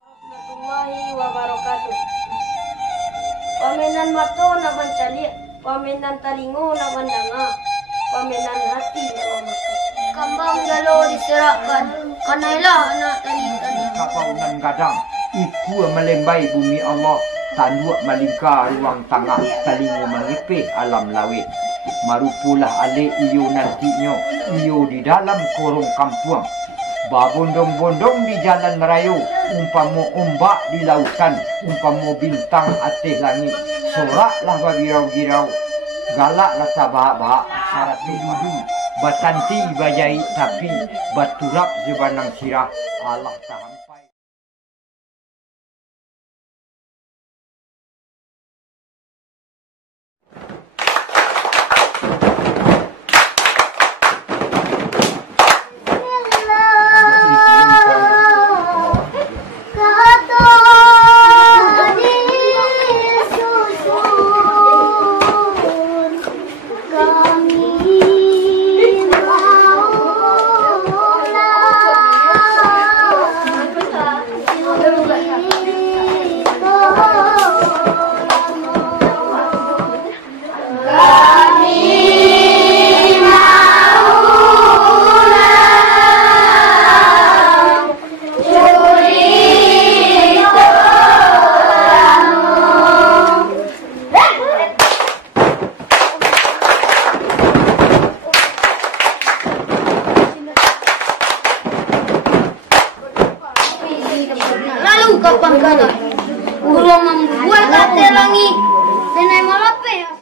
Warahmatullahi wabarakatuh. Pamenan mato na bancali, pamenan talingo na bandanga, pamenan hati na mamakas. Kambang jalo diserahkan, kanailah anak tali-tali. Kapaunan gadang, iku melembai bumi Allah, tanduk malingkar ruang tangah, talingo mengipih alam lawit. Marupulah ale iyo nantinya, iyo di dalam korong kampuang. Babondong-bondong di jalan merayu, umpamo ombak di lautan, umpamo bintang atas langit. Soraklah babirau-girau, galaklah tabak-bak, syarat dudu, batanti bajai tapi, baturap jebanang sirah, Allah tahampai. Lalu kapan kala? Ulo membuat kate langit, dan malape.